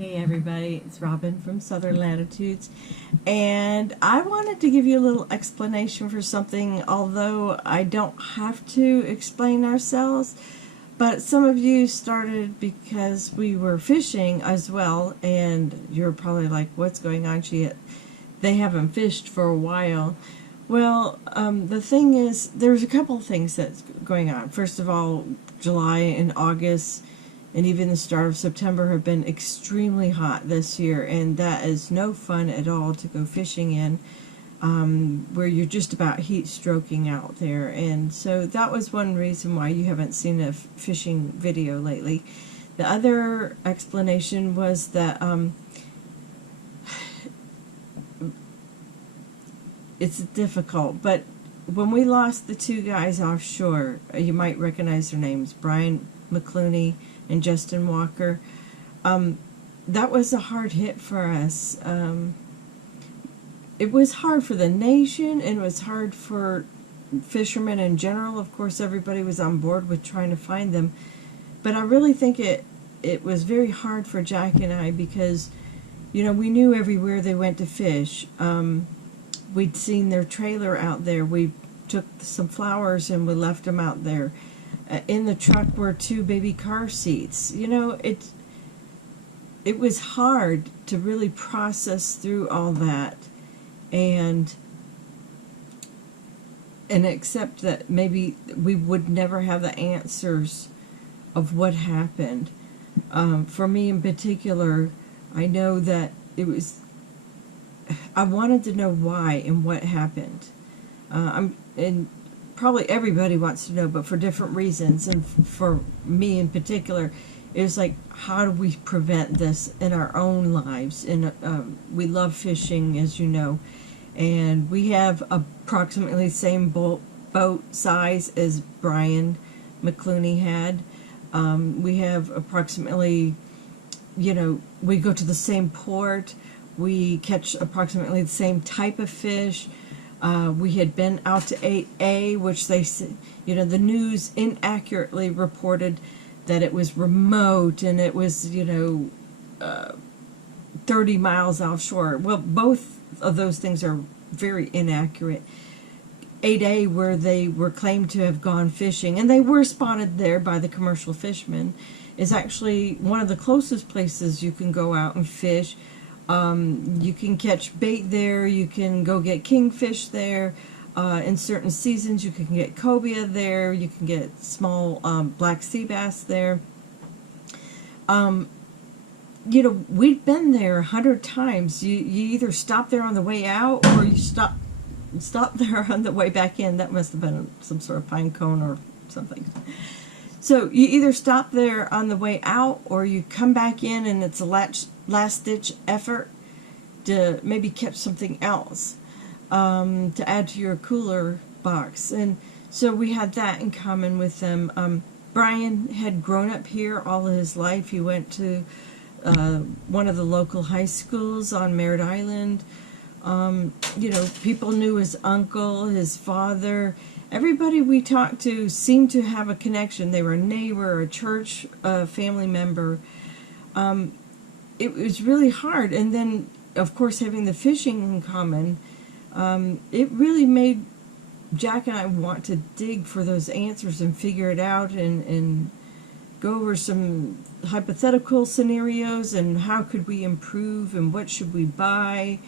Hey everybody, it's Robin from Southern Latitudes, and I wanted to give you a little explanation for something, although I don't have to explain ourselves, but some of you started because we were fishing as well, and you're probably like, what's going on? They haven't fished for a while. Well, the thing is, there's a couple of things that's going on. First of all, July and August and even the start of September have been extremely hot this year, and that is no fun at all to go fishing in, where you're just about heat stroking out there. And so that was one reason why you haven't seen a fishing video lately. The other explanation was that it's difficult, but when we lost the two guys offshore, you might recognize their names, Brian McClooney and Justin Walker. That was a hard hit for us. It was hard for the nation, and it was hard for fishermen in general. Of course, everybody was on board with trying to find them, but I really think it was very hard for Jack and I because, you know, we knew everywhere they went to fish. We'd seen their trailer out there. We took some flowers and we left them out there. In the truck were 2 baby car seats. You know, it was hard to really process through all that and accept that maybe we would never have the answers of what happened. For me in particular, I know that I wanted to know why and what happened. And probably everybody wants to know, but for different reasons. And for me in particular, it was like, how do we prevent this in our own lives? And we love fishing, as you know, and we have approximately the same boat size as Brian McClooney had. We have approximately, you know, we go to the same port. We catch approximately the same type of fish. We had been out to 8A, which they, you know, the news inaccurately reported that it was remote and it was, you know, 30 miles offshore. Well, both of those things are very inaccurate. 8A, where they were claimed to have gone fishing, and they were spotted there by the commercial fishermen, is actually one of the closest places you can go out and fish. You can catch bait there, you can go get kingfish there, in certain seasons you can get cobia there, you can get small black sea bass there. You know, we've been there 100 times. You either stop there on the way out or you stop there on the way back in. That must have been some sort of pine cone or something. So you either stop there on the way out or you come back in and it's a last-ditch effort to maybe catch something else to add to your cooler box. And so we had that in common with them. Brian had grown up here all of his life. He went to one of the local high schools on Merritt Island. You know, people knew his uncle, his father. Everybody we talked to seemed to have a connection. They were a neighbor, a church family member. It was really hard. And then, of course, having the fishing in common, it really made Jack and I want to dig for those answers and figure it out and go over some hypothetical scenarios and how could we improve and what should we buy.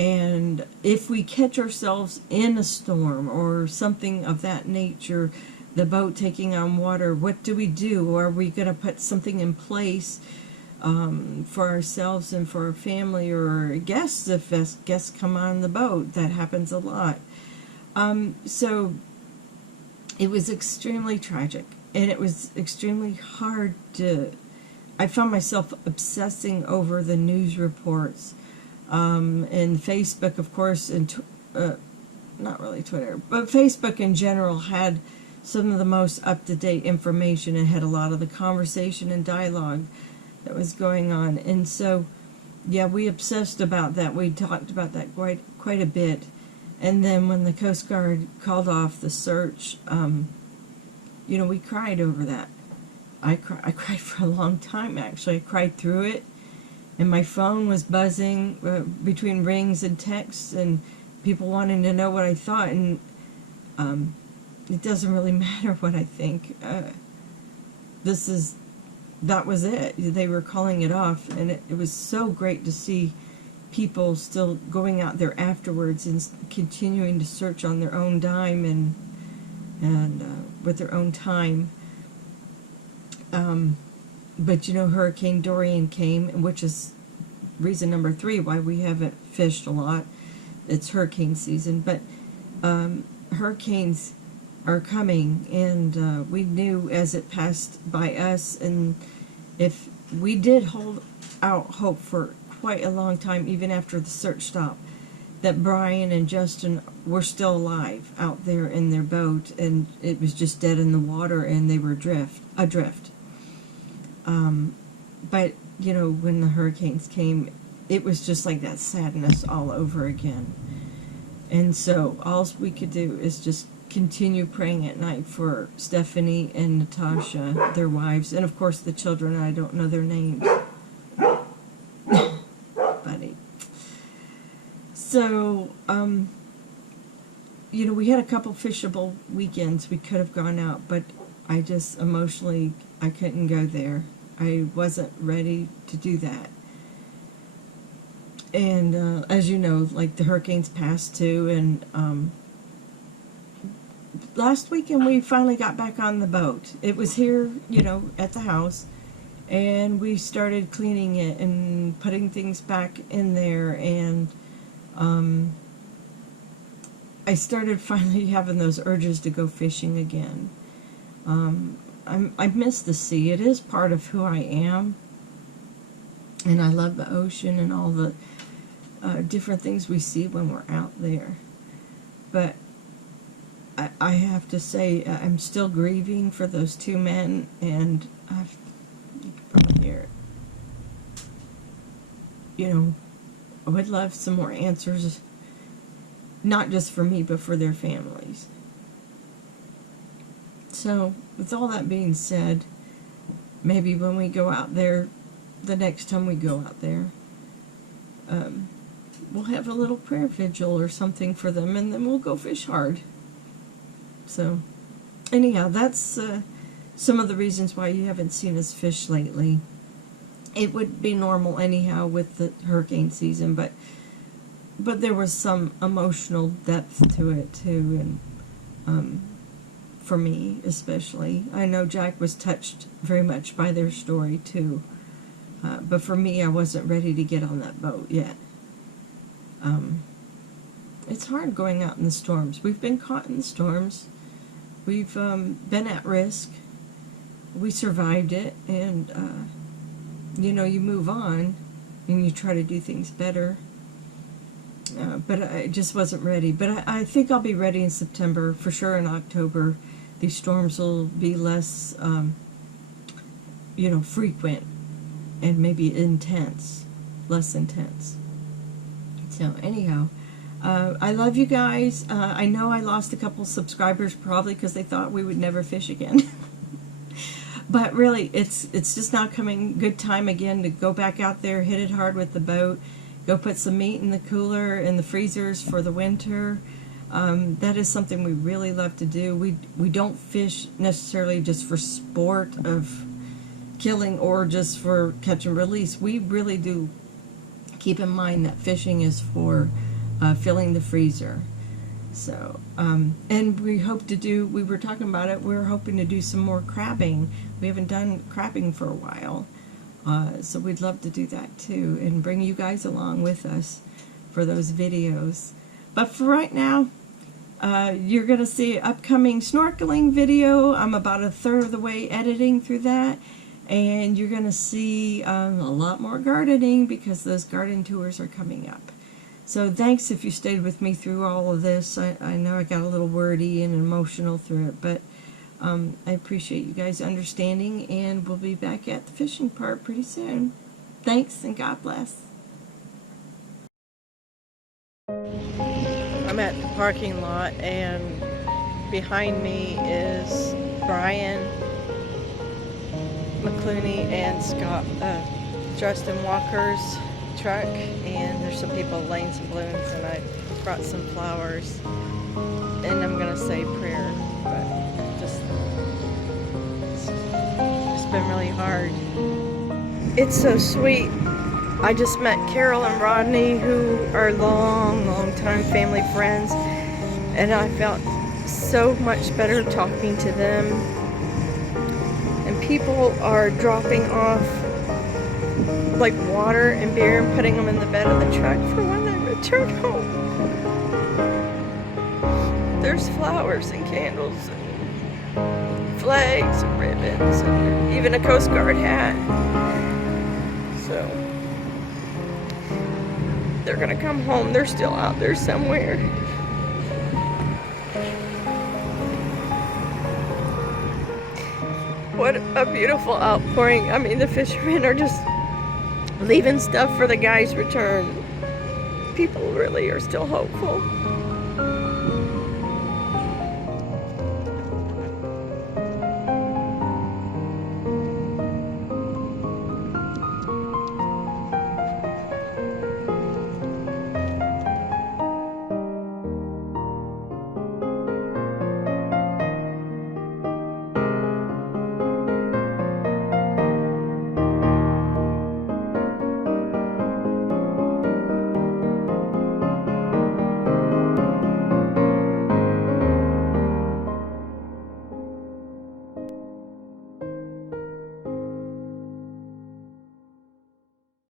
And if we catch ourselves in a storm or something of that nature, the boat taking on water, what do we do? Are we going to put something in place for ourselves and for our family or guests if guests come on the boat? That happens a lot. So it was extremely tragic, and it was extremely hard I found myself obsessing over the news reports. And Facebook, of course, and not really Twitter, but Facebook in general had some of the most up-to-date information and had a lot of the conversation and dialogue that was going on. And so, yeah, we obsessed about that. We talked about that quite a bit. And then when the Coast Guard called off the search, you know, we cried over that. I cried for a long time, actually. I cried through it, and my phone was buzzing between rings and texts, and people wanting to know what I thought, and it doesn't really matter what I think. That was it. They were calling it off, and it was so great to see people still going out there afterwards and continuing to search on their own dime and with their own time. But you know, Hurricane Dorian came, which is reason number 3 why we haven't fished a lot. It's hurricane season, but hurricanes are coming, and we knew as it passed by us, and if we did hold out hope for quite a long time, even after the search stopped, that Brian and Justin were still alive out there in their boat, and it was just dead in the water, and they were adrift. But you know, when the hurricanes came, it was just like that sadness all over again. And so all we could do is just continue praying at night for Stephanie and Natasha, their wives, and of course the children. I don't know their names. Buddy. So, you know, we had a couple fishable weekends we could have gone out, but I just emotionally, I couldn't go there. I wasn't ready to do that. And as you know, like the hurricanes passed too, and last weekend we finally got back on the boat. It was here, you know, at the house, and we started cleaning it and putting things back in there, and I started finally having those urges to go fishing again. I miss the sea. It is part of who I am, and I love the ocean and all the different things we see when we're out there. But I have to say, I'm still grieving for those 2 men, and you can probably hear it. You know, I would love some more answers, not just for me, but for their families. So, with all that being said, maybe when we go out there, the next time we go out there, we'll have a little prayer vigil or something for them, and then we'll go fish hard. So, anyhow, that's some of the reasons why you haven't seen us fish lately. It would be normal anyhow with the hurricane season, but there was some emotional depth to it too, and for me especially. I know Jack was touched very much by their story too, but for me, I wasn't ready to get on that boat yet. It's hard going out in the storms. We've been caught in the storms. We've been at risk. We survived it, and you know, you move on and you try to do things better. But I just wasn't ready. But I think I'll be ready in September, for sure. In October, these storms will be less, you know, frequent and maybe intense, less intense. So anyhow, I love you guys. I know I lost a couple subscribers probably because they thought we would never fish again. But really, it's just now coming good time again to go back out there, hit it hard with the boat, go put some meat in the cooler, in the freezers for the winter. That is something we really love to do. We don't fish necessarily just for sport of killing or just for catch and release. We really do keep in mind that fishing is for filling the freezer. So, and we hope to do, we were talking about it, we're hoping to do some more crabbing. We haven't done crabbing for a while. So we'd love to do that too, and bring you guys along with us for those videos. But for right now, you're going to see an upcoming snorkeling video. I'm about a third of the way editing through that. And you're going to see a lot more gardening because those garden tours are coming up. So thanks if you stayed with me through all of this. I know I got a little wordy and emotional through it, but I appreciate you guys understanding, and we'll be back at the fishing part pretty soon. Thanks, and God bless. I'm at the parking lot, and behind me is Brian McClooney and Justin Walker's truck, and there's some people laying some balloons, and I brought some flowers, and I'm gonna say a prayer, but it's been really hard. It's so sweet. I just met Carol and Rodney, who are long time family friends, and I felt so much better talking to them. And people are dropping off like water and beer and putting them in the bed of the truck for when they return home. There's flowers and candles and flags and ribbons and even a Coast Guard hat. So they're gonna come home. They're still out there somewhere. What a beautiful outpouring. I mean, the fishermen are just leaving stuff for the guys' return. People really are still hopeful.